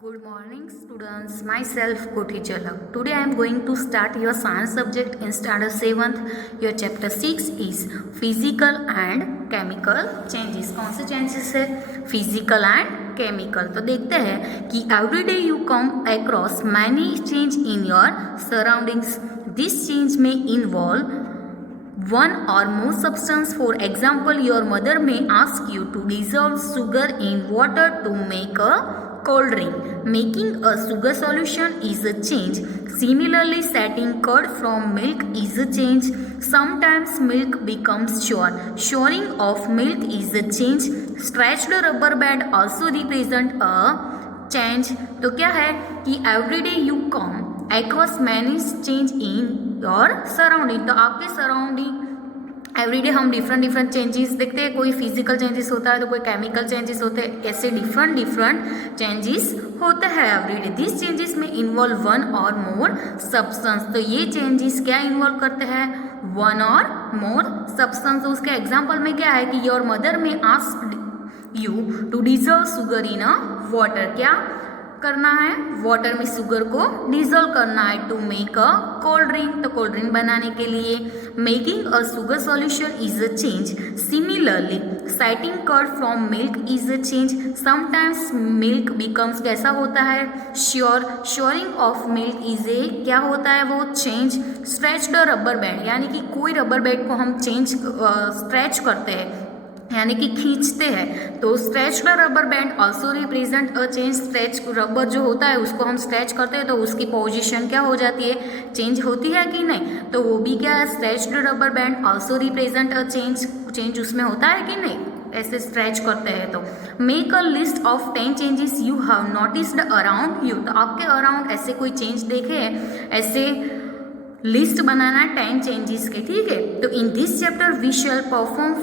Good morning students, myself Koti Jalak. Today I am going to start your science subject in standard 7th. Your chapter 6 is physical and chemical changes. कौन से changes है? Physical and chemical. तो देखते हैं कि every day you come across many change in your surroundings. This change may involve one or more substance. For example, your mother may ask you to dissolve sugar in water to make a cold drink. Making a sugar solution is a change. Similarly, setting curd from milk is a change. Sometimes milk becomes sour. Souring of milk is a change. Stretched rubber band also represent a change. तो क्या है कि everyday you come across many change in your surrounding. तो आपके surrounding everyday हम different changes देखते हैं. कोई फिजिकल चेंजेस होता है तो कोई केमिकल चेंजेस होते हैं. ऐसे डिफरेंट चेंजेस होते हैं एवरीडे. दिस चेंजेस में इन्वॉल्व वन और मोर सब्सटेंस. तो ये चेंजेस क्या इन्वॉल्व करते हैं? वन और मोर सब्सटेंस. तो उसके एग्जाम्पल में क्या है कि your mother may asked you to dissolve sugar in a water. क्या करना है? वाटर में शुगर को डिजोल्व करना है. To make a cold drink. तो कोल्ड ड्रिंक बनाने के लिए making a sugar solution is a change. Similarly setting curd from milk is a change. Sometimes milk becomes कैसा होता है? Sour. Souring of milk is a क्या होता है वो? Change. Stretch the rubber band यानी कि कोई रबर बैंड को हम चेंज स्ट्रेच करते हैं यानी कि खींचते हैं. तो stretch the rubber band also represent a change. Stretch rubber जो होता है उसको हम स्ट्रेच करते हैं तो उसकी पोजीशन क्या हो जाती है? चेंज होती है कि नहीं? तो वो भी क्या है? Stretch the rubber band also represent a change. Change उसमें होता है कि नहीं? ऐसे स्ट्रेच करते हैं. तो make a list of 10 changes you have noticed around you. तो आपके अराउंड ऐसे कोई चेंज देखे हैं? ऐसे लिस्ट बनाना 10 चेंजेस के. ठीक है. तो in this chapter we shall perform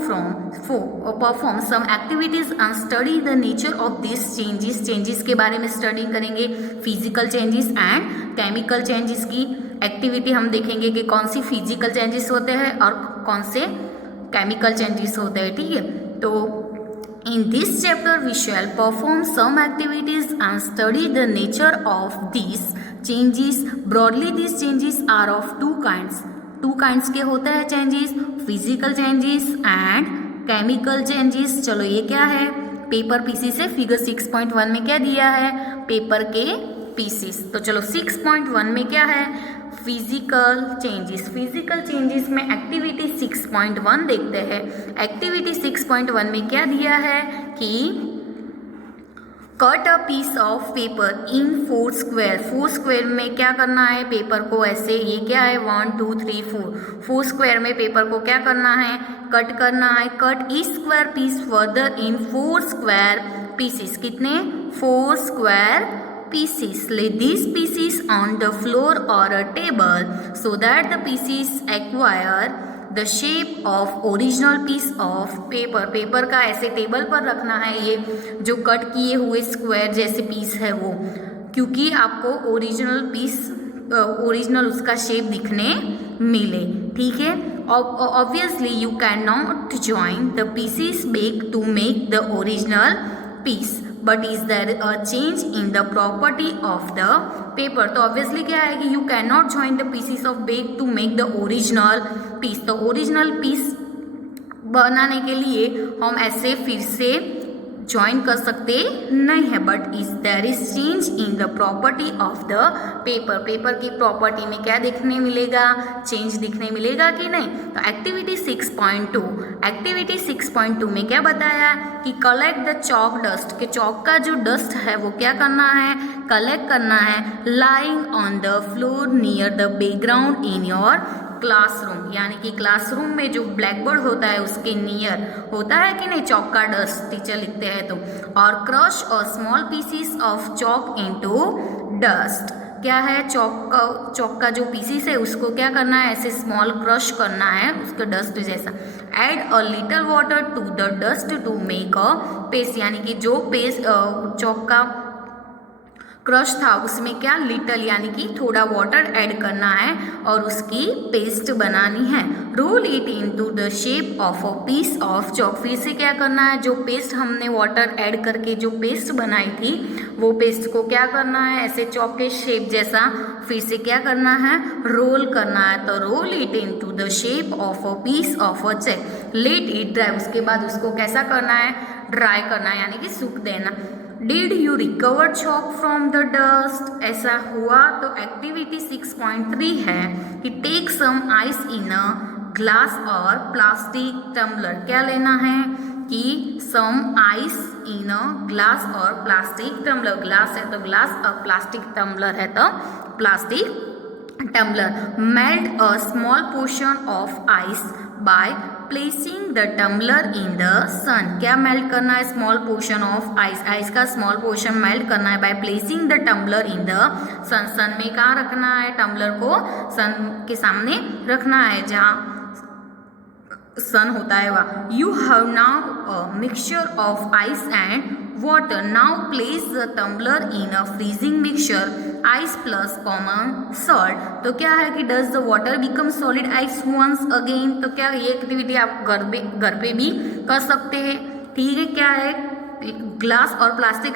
some activities and study the nature of this changes. Changes के बारे में स्टडी करेंगे. Physical changes and chemical changes की एक्टिविटी हम देखेंगे कि कौन सी फिजिकल चेंजेस होते हैं और कौन से केमिकल चेंजेस होते हैं. ठीक है. तो in this chapter we shall perform some activities and study the nature of these changes. Broadly these changes are of two kinds के होते हैं changes. physical changes and chemical changes. चलो ये क्या है? पेपर पीसीस है. फिगर 6.1 में क्या दिया है? पेपर के पीसीस. तो चलो 6.1 में क्या है? Physical changes. फिजिकल चेंजेस में एक्टिविटी 6.1 देखते हैं. एक्टिविटी 6.1 में क्या दिया है कि cut a piece of paper in 4 square. 4 square में क्या करना है? पेपर को ऐसे, ये क्या है? 1 2 3 4 स्क्वायर में पेपर को क्या करना है? कट करना है. Cut each square piece further in 4 square pieces. कितने? 4 square pieces. Lay these pieces on the floor or a table so that the pieces acquire the shape of original piece of paper. Paper का ऐसे table पर रखना है ये जो cut किए हुए स्क्वायर जैसे पीस है वो, क्योंकि आपको ओरिजिनल उसका शेप दिखने मिले. ठीक है. Obviously you cannot join the pieces back to make the original piece. But is there a change in the property of the paper. तो ऑब्वियसली क्या है कि you can not join the pieces of back to make the original piece. तो original piece बनाने के लिए हम ऐसे फिर से ज्वाइन कर सकते नहीं है. But is there is change in the property of the paper. Paper की प्रॉपर्टी में क्या दिखने मिलेगा? चेंज दिखने मिलेगा कि नहीं? तो एक्टिविटी 6.2. एक्टिविटी 6.2 में क्या बताया कि कलेक्ट द चॉक डस्ट. के चॉक का जो डस्ट है वो क्या करना है? कलेक्ट करना है. Lying on the floor near the background in your classroom. यानी कि क्लासरूम में जो ब्लैक बोर्ड होता है उसके नियर होता है कि नहीं चॉक का डस्ट? टीचर लिखते हैं तो. और क्रश और small pieces of chalk into dust. क्या है? चॉक का जो पीसीस है उसको क्या करना है? ऐसे स्मॉल क्रश करना है उसका डस्ट जैसा. Add a little water to the dust to make a paste. यानी कि जो पेस्ट चॉक का क्रश था उसमें क्या लिटल यानी कि थोड़ा वाटर ऐड करना है और उसकी पेस्ट बनानी है। Roll it into the shape of a piece of chalk. फिर से क्या करना है, जो पेस्ट हमने वाटर ऐड करके जो पेस्ट बनाई थी वो पेस्ट को क्या करना है, ऐसे चॉक के शेप जैसा फिर से क्या करना है, रोल करना है। तो roll it into the shape of a piece of a chalk, let it dry. उसके बाद उसको कैसा करना है, ड्राई करना है यानी कि सूख देना। Did you recover chalk from the dust, ऐसा हुआ तो एक्टिविटी 6.3 है कि take some ice in a glass और प्लास्टिक टम्बलर। क्या लेना है कि some ice in a glass और प्लास्टिक टम्बलर। ग्लास है तो ग्लास और प्लास्टिक टम्बलर है तो plastic tumbler. Melt a small portion of ice by placing the tumbler in the sun. क्या मेल्ट करना है, small portion of ice, ice का स्मॉल पोर्शन मेल्ट करना है by placing the tumbler in the sun. Sun में कहाँ रखना है, टम्बलर को सन के सामने रखना है जहाँ सन होता है वहाँ। You have now a mixture of ice and water. Now place the tumbler in a freezing mixture, ice plus common salt. तो क्या है कि does the water become solid ice once again? तो क्या ये एक्टिविटी आप घर पे भी कर सकते हैं। ठीक है, क्या है, ग्लास और प्लास्टिक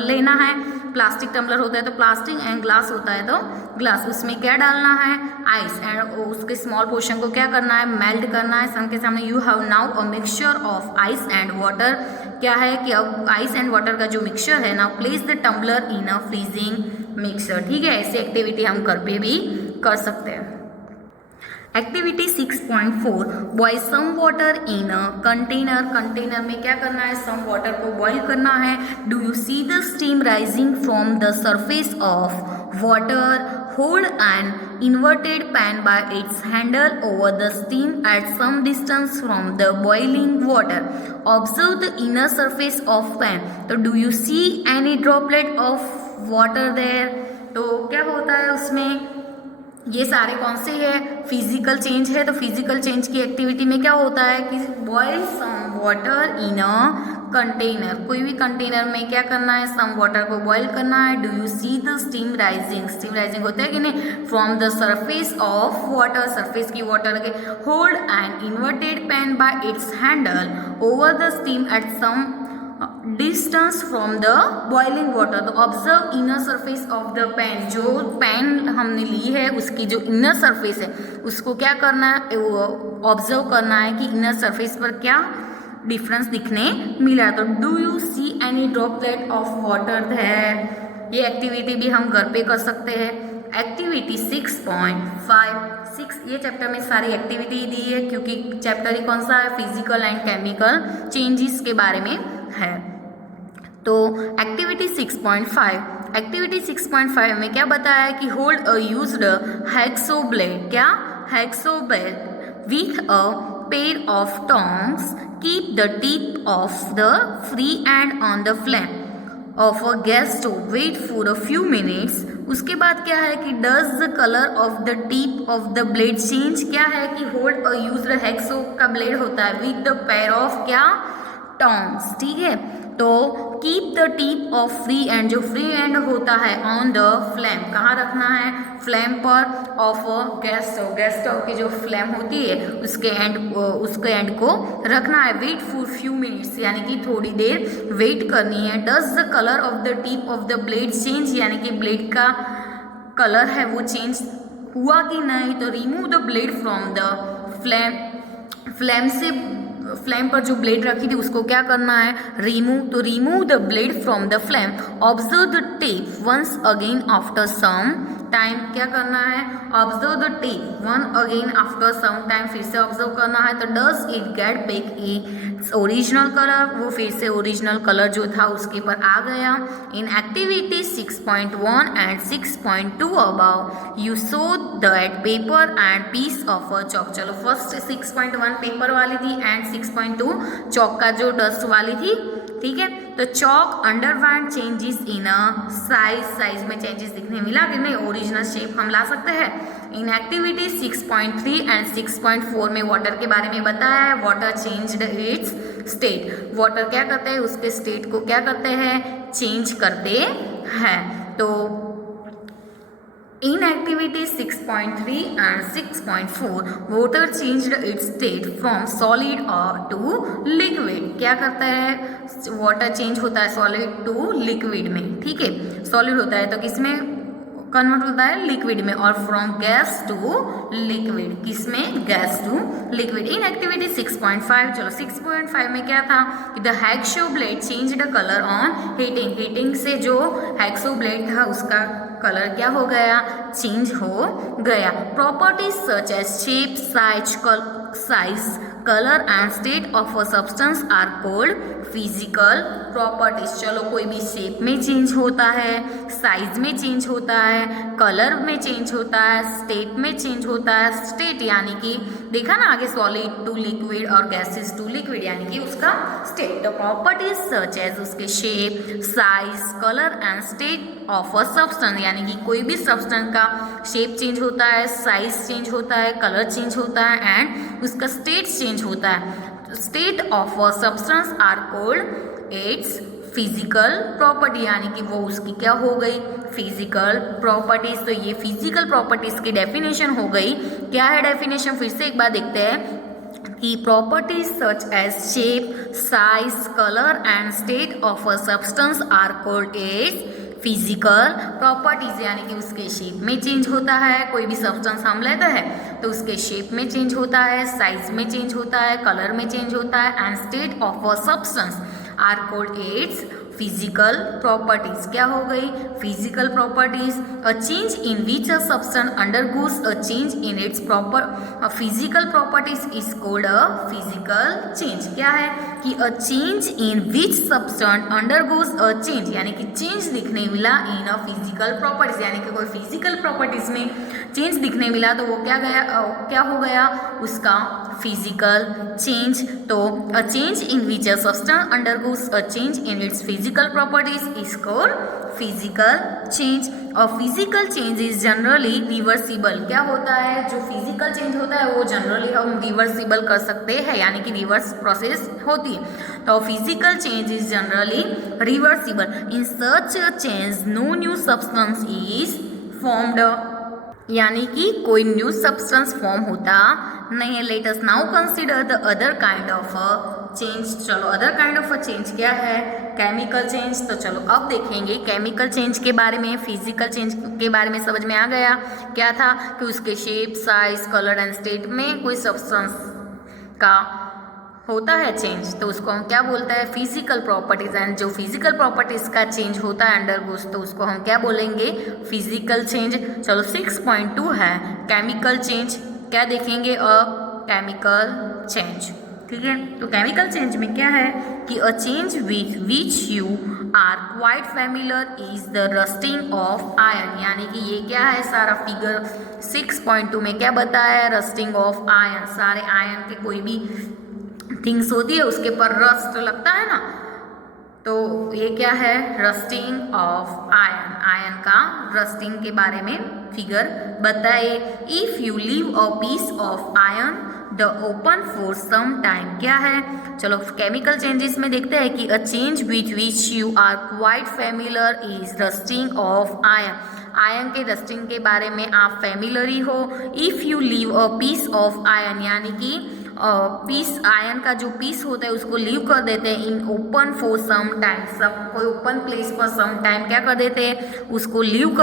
लेना है, प्लास्टिक टम्बलर होता है तो प्लास्टिक एंड ग्लास होता है तो ग्लास, उसमें क्या डालना है, आइस एंड उसके स्मॉल पोर्शन को क्या करना है, मेल्ट करना है सन के सामने। You have now a mixture of ice and water. क्या है कि अब आइस एंड वाटर का जो मिक्सचर है, now place the tumbler in a freezing mixture. ठीक है, ऐसी एक्टिविटी हम घर पे भी कर सकते हैं। Activity 6.4 boil some water in a container. Container में क्या करना है, सम वाटर को बॉयल करना है। Do you see the steam rising from the surface of water, hold N inverted pan by its handle over the steam at some distance from the boiling water. Observe the inner surface of pan. तो do you see any droplet of water there? तो क्या होता है उसमें, ये सारे कौन से है, फिजिकल चेंज है। तो फिजिकल चेंज की एक्टिविटी में क्या होता है कि boil some water in a container. कोई भी कंटेनर में क्या करना है, सम वाटर को बॉयल करना है। Do you see the steam rising, steam rising होता है कि नहीं, from the surface of water, surface की वाटर के। Hold an inverted pan by its handle over the steam at some distance from the boiling water. तो observe inner surface of the pan, जो pan हमने ली है उसकी जो inner surface है उसको क्या करना है, ऑब्जर्व करना है कि इनर सरफेस पर क्या डिफरेंस दिखने मिला। तो do you see any droplet of water there. ये एक्टिविटी भी हम घर पे कर सकते हैं। एक्टिविटी 6.5 ये चैप्टर में सारी एक्टिविटी दी है क्योंकि चैप्टर ही कौन सा है, फिजिकल एंड केमिकल चेंजेस के बारे में है। तो एक्टिविटी 6.5, एक्टिविटी 6.5 में क्या बताया है कि hold a used hacksaw blade. क्या, hacksaw blade with a pair of tongs, keep the tip of the free end on the flame of a gas stove, wait for a few minutes। उसके बाद क्या है कि does the color of the tip of the blade change। क्या है कि hold a used hacksaw का blade होता है with the pair of क्या, tongs। ठीक है, तो keep the tip of free and, जो फ्री एंड होता है ऑन द फ्लेम, कहाँ रखना है, फ्लेम पर of gas stove. Gas stove की जो फ्लेम होती है उसके एंड को रखना है। वेट फॉर फ्यू मिनट्स यानी कि थोड़ी देर वेट करनी है। Does the colour of the tip of the blade change, यानी कि ब्लेड का कलर है वो चेंज हुआ कि नहीं। तो remove the blade from the flame से, फ्लेम पर जो ब्लेड रखी थी उसको क्या करना है, रिमूव। तो remove the blade from the flame, observe the tip once again after some time. क्या करना है, observe the tip one again after some time, फिर से ऑब्जर्व करना है। तो does it get back its original colour, वो फिर से ओरिजिनल कलर जो था उसके पर आ गया। In activity 6.1 and 6.2 about you saw that paper and piece of a chalk. चलो फर्स्ट 6.1 पेपर वाली थी एंड 6.2 चॉक का जो डस्ट वाली थी। ठीक है, तो chalk underwent changes in a size, size में चेंजेस दिखने मिला कि नहीं, ओरिजिनल शेप हम ला सकते हैं। इन एक्टिविटी 6.3 एंड 6.4 में वाटर के बारे में बताया है। Water changed it's state, water क्या करते हैं, उसके स्टेट को क्या करते हैं, चेंज करते है। तो in activity 6.3 and 6.4 water changed its state from solid to liquid। क्या करता है वाटर चेंज होता है सॉलिड टू लिक्विड में, ठीक है। सॉलिड होता है तो किसमें कन्वर्ट होता है लिक्विड में, और फ्रॉम गैस टू लिक्विड किसमें gas to liquid. In activity 6.5 चलो 6.5 में क्या था कि the hacksaw blade change the colour on heating. Heating से जो हेक्सो ब्लेड था उसका कलर क्या हो गया चेंज हो गया। Properties such as shape size colour and state of a substance are called physical properties. चलो कोई भी शेप में चेंज होता है, साइज में चेंज होता है, कलर में चेंज होता है, स्टेट में चेंज होता है। स्टेट यानी कि देखा ना आगे सॉलिड टू लिक्विड और गैसेस टू लिक्विड यानी कि उसका state. The properties such as उसके shape size colour and state of a substance यानी कि कोई भी सब्सटेंस का शेप चेंज होता है, साइज चेंज होता है, कलर चेंज होता है एंड उसका स्टेट चेंज होता है। State of a substance are called its physical property यानी कि वो उसकी क्या हो गई फिजिकल प्रॉपर्टीज। तो ये फिजिकल प्रॉपर्टीज की डेफिनेशन हो गई। क्या है डेफिनेशन फिर से एक बार देखते हैं कि properties such as shape size colour and state of a substance are called is physical properties यानी कि उसके शेप में चेंज होता है। कोई भी सब्सटेंस हम लेते हैं तो उसके शेप में चेंज होता है, साइज में चेंज होता है, कलर में चेंज होता है and state of a substance are called its physical properties. क्या हो गई physical properties. A change in which a substance undergoes a change in its proper physical properties is called a physical change. क्या है कि a change in which substance undergoes a change यानी कि change दिखने मिला इन अ फिजिकल प्रॉपर्टीज यानी कि कोई फिजिकल प्रॉपर्टीज में चेंज दिखने मिला तो वो क्या हो गया उसका फिजिकल चेंज। तो a change in which a substance undergoes a change in its physical properties is called physical change. और physical change is generally reversible. क्या होता है जो फिजिकल चेंज होता है वो जनरली हम रिवर्सिबल कर सकते हैं यानी कि रिवर्स प्रोसेस होती है। तो physical change is generally reversible. In such change no new substance is formed यानी कि कोई न्यू सब्सटेंस फॉर्म होता नहीं है। Let us now consider the other kind of a change. चलो other kind of a change क्या है chemical change. तो चलो अब देखेंगे केमिकल चेंज के बारे में। फिजिकल चेंज के बारे में समझ में आ गया क्या था कि उसके shape size colour and state में कोई सब्सटेंस का होता है चेंज तो उसको हम क्या बोलते हैं फिजिकल प्रॉपर्टीज। एंड जो फिजिकल प्रॉपर्टीज का चेंज होता है अंडरगोस तो उसको हम क्या बोलेंगे फिजिकल चेंज। चलो 6.2 है केमिकल चेंज। क्या देखेंगे अ केमिकल चेंज, ठीक है। तो केमिकल चेंज में क्या है कि a change which you are quite familiar is the rusting of iron यानी कि ये क्या है सारा फिगर 6.2 में क्या बताया है रस्टिंग ऑफ आयरन। सारे आयरन के कोई भी थिंग्स होती है उसके पर रस्ट लगता है ना, तो ये क्या है रस्टिंग ऑफ आयरन। आयरन का रस्टिंग के बारे में फिगर बताइए। If you leave a piece of iron the open for some time क्या है। चलो केमिकल चेंजेस में देखते हैं कि a change with which you are quite familiar is rusting of iron. Iron के रस्टिंग के बारे में आप फेमिलियर ही हो। If you leave a piece of iron यानी कि पीस आयरन का जो पीस होता है उसको लीव कर देते हैं in open for some time. सब कोई ओपन प्लेस पर सम टाइम क्या कर देते हैं उसको लीव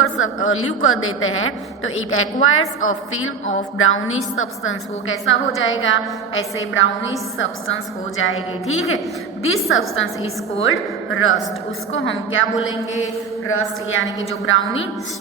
कर देते हैं तो it acquires a film of brownish substance. वो कैसा हो जाएगा ऐसे ब्राउनिश सब्सटेंस हो जाएगी, ठीक है। This substance is called rust. उसको हम क्या बोलेंगे रस्ट यानी कि जो ब्राउनिश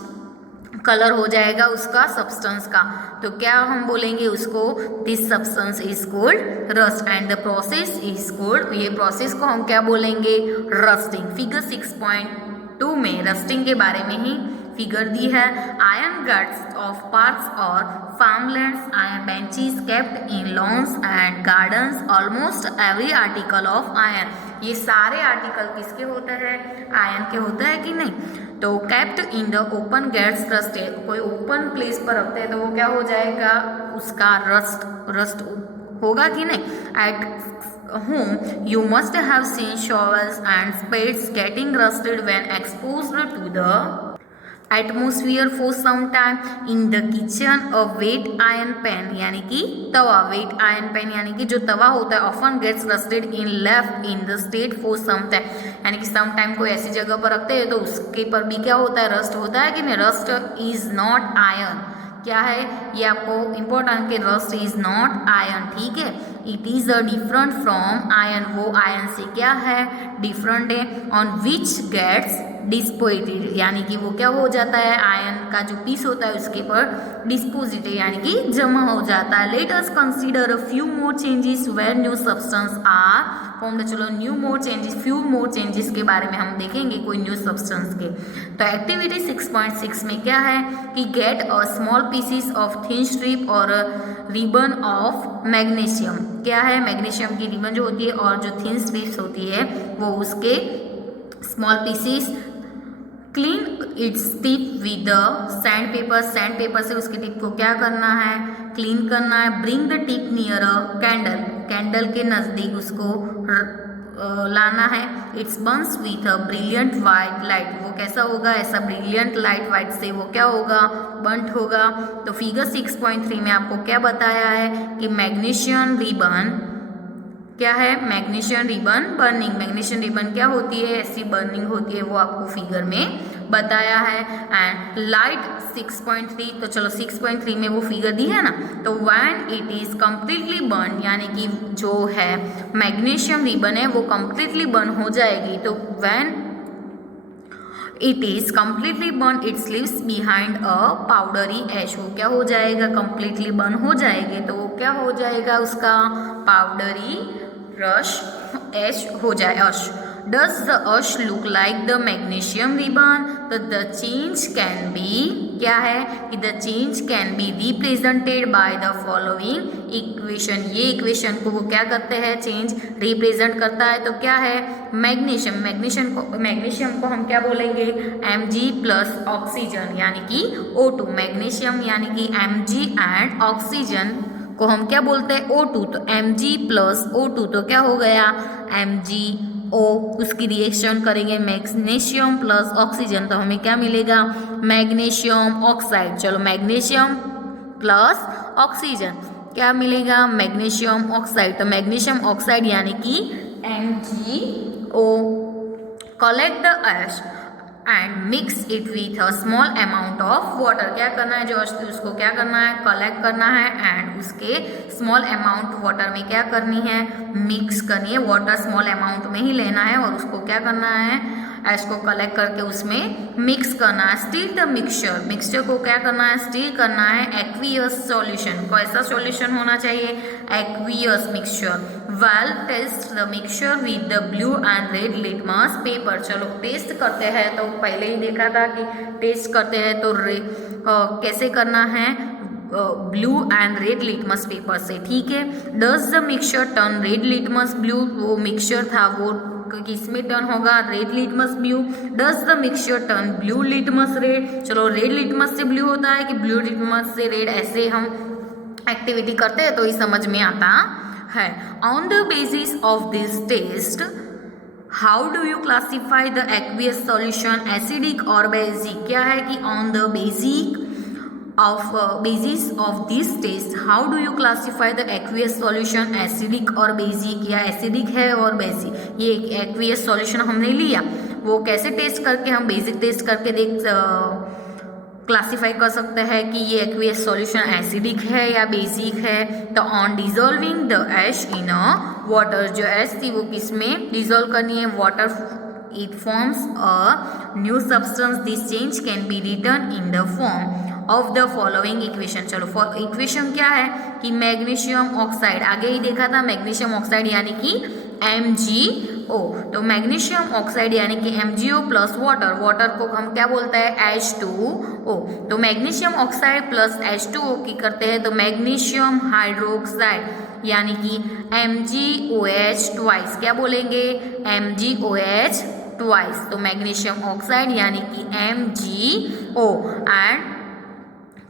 कलर हो जाएगा उसका सब्सटेंस का तो क्या हम बोलेंगे उसको this substance is called rust and the process is called. ये प्रोसेस को हम क्या बोलेंगे रस्टिंग। फिगर 6.2 में रस्टिंग के बारे में ही फिगर दी है। आयरन गट्स ऑफ पार्क्स और farmlands iron benches kept in loans and gardens almost every article of iron. ये सारे आर्टिकल किसके होते हैं आयरन के होते हैं कि नहीं। तो kept in the open gets rusted. कोई ओपन प्लेस पर रखते हैं तो वो क्या हो जाएगा उसका रस्ट होगा कि नहीं। At home, you must have seen shovels and spades getting rusted when exposed to the atmosphere for some time. In the kitchen, a wet iron pan यानी कि तवा, wet iron pan यानी कि जो तवा होता है often gets rusted in left in the state for some time, यानी कि some time कोई ऐसी जगह पर रखते हैं तो उसके पर भी क्या होता है, रस्ट होता है कि नहीं. रस्ट इज नॉट आयरन, क्या है ये आपको इंपॉर्टेंट कि रस्ट इज नॉट आयरन. ठीक है, it is a different from iron, वो आयरन से क्या है, डिफरेंट है. ऑन विच गेट्स डिस्पोजिटेड यानी कि वो क्या हो जाता है, आयरन का जो पीस होता है उसके पर डिस्पोजिटेड यानी कि जमा हो जाता है. Let us consider a few more changes where new substance are formed. चलो new more changes, few more changes के बारे में हम देखेंगे कोई न्यू सब्सटेंस के. तो एक्टिविटी 6.6 में क्या है कि get a small pieces of thin strip और रिबन ऑफ मैग्नीशियम. क्या है, मैग्नीशियम की रिबन जो होती है और जो थिन स्ट्रिप्स होती है वो उसके small pieces. Clean its tip with sandpaper, sandpaper से उसके टिप को क्या करना है, क्लीन करना है. Bring the tip near a candle, candle के नज़दीक उसको लाना है. It's Burns with a brilliant white light, वो कैसा होगा, ऐसा ब्रिलियंट लाइट वाइट से वो क्या होगा, बर्न्ट होगा. तो फिगर 6.3 में आपको क्या बताया है कि मैग्नीशियम रिबन क्या है, magnesium ribbon burning. Magnesium ribbon क्या होती है, ऐसी बर्निंग होती है, वो आपको फिगर में बताया है. एंड लाइट 6.3, तो चलो 6.3 में वो फिगर दी है ना. तो when it is completely burn यानी कि जो है मैग्नीशियम रिबन है वो कम्प्लीटली बर्न हो जाएगी. तो when it is completely burn its leaves behind a powdery ash, वो क्या हो जाएगा, कम्प्लीटली बर्न हो जाएगी तो वो क्या हो जाएगा, उसका पाउडरी रश एश हो जाए, अश. Does the ash look like the magnesium ribbon? तो the change can be क्या है कि the change can be represented by the following equation. ये इक्वेशन को वो क्या करते हैं, चेंज रिप्रेजेंट करता है. तो क्या है, मैग्नीशियम को हम क्या बोलेंगे, Mg प्लस ऑक्सीजन यानी कि O2. मैग्नीशियम यानी कि Mg एंड ऑक्सीजन को हम क्या बोलते हैं, O2. तो Mg प्लस O2 तो क्या हो गया, MgO. उसकी रिएक्शन करेंगे मैग्नीशियम प्लस ऑक्सीजन तो हमें क्या मिलेगा, मैग्नीशियम ऑक्साइड. चलो मैग्नीशियम प्लस ऑक्सीजन क्या मिलेगा, मैग्नीशियम ऑक्साइड. तो मैग्नीशियम ऑक्साइड यानी कि MgO. Collect the ash and mix it with a small amount of water. क्या करना है, जो उसको क्या करना है, कलेक्ट करना है एंड उसके स्मॉल अमाउंट वाटर में क्या करनी है, मिक्स करनी है. वाटर स्मॉल अमाउंट में ही लेना है और उसको क्या करना है, ऐश को कलेक्ट करके उसमें मिक्स करना है. स्टीर द मिक्सचर, मिक्सचर को क्या करना है, स्टीर करना है एक्वियस सॉल्यूशन. कैसा सॉल्यूशन होना चाहिए, aqueous mixture. Well test the mixture with the blue and red litmus paper. चलो टेस्ट करते हैं, तो पहले ही देखा था कि टेस्ट करते हैं तो कैसे करना है, blue and red litmus paper से. ठीक है, does the mixture turn red litmus blue, वो मिक्सचर था वो किसमें टर्न होगा, red litmus blue. Does the mixture turn blue litmus red. चलो रेड लिटमस से ब्लू होता है कि ब्लू लिटमस से रेड, ऐसे हम एक्टिविटी करते हैं तो ये समझ में आता है. On the basis of this test how do you classify the aqueous solution, acidic और बेसिक. क्या है कि on the basis of this test how do you classify the aqueous solution, acidic और बेसिक या एसिडिक है और basic. ये aqueous solution हमने लिया, वो कैसे टेस्ट करके हम बेसिक टेस्ट करके क्लासीफाई कर सकते हैं कि ये एक्वियस सॉल्यूशन एसिडिक है या बेसिक है. तो on dissolving the ash in a water, जो एश थी वो किस में डिजोल्व करनी है, water. It forms a new substance. This change can be written in the form of the following equation. चलो इक्वेशन क्या है कि मैग्नीशियम ऑक्साइड, आगे ही देखा था मैग्नीशियम ऑक्साइड यानी कि MgO. तो मैग्नीशियम ऑक्साइड यानी कि MgO प्लस वाटर, वाटर को हम क्या बोलते हैं, H2O. तो मैग्नीशियम ऑक्साइड प्लस H2O की करते हैं तो मैग्नीशियम हाइड्रोक्साइड यानी कि MgOH ट्वाइस. क्या बोलेंगे, MgOH ट्वाइस. तो मैग्नीशियम ऑक्साइड यानी कि MgO. एंड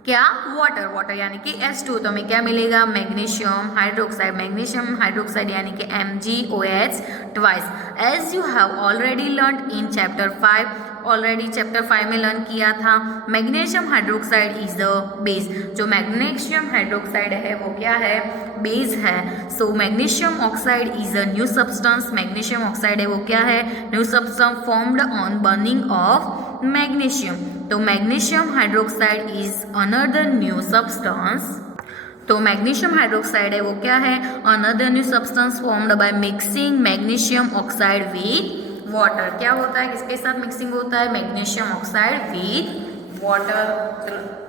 क्या? वाटर। वाटर यानी कि H2, तो हमें क्या मिलेगा? Magnesium hydroxide. मैग्नीशियम हाइड्रोक्साइड यानी कि MgOH twice. As you have already learn in chapter 5, already chapter 5 में लर्न किया था, magnesium hydroxide is the base. जो मैग्नीशियम हाइड्रोक्साइड है वो क्या है? बेस है। So magnesium oxide is a new substance. Magnesium oxide है वो क्या है? New substance formed on burning of magnesium. तो magnesium hydroxide is another new substance. तो मैग्नीशियम हाइड्रोक्साइड है वो क्या है? Another new substance formed by mixing magnesium oxide with water. क्या होता है? किसके साथ मिक्सिंग होता है? Magnesium oxide with water. चलो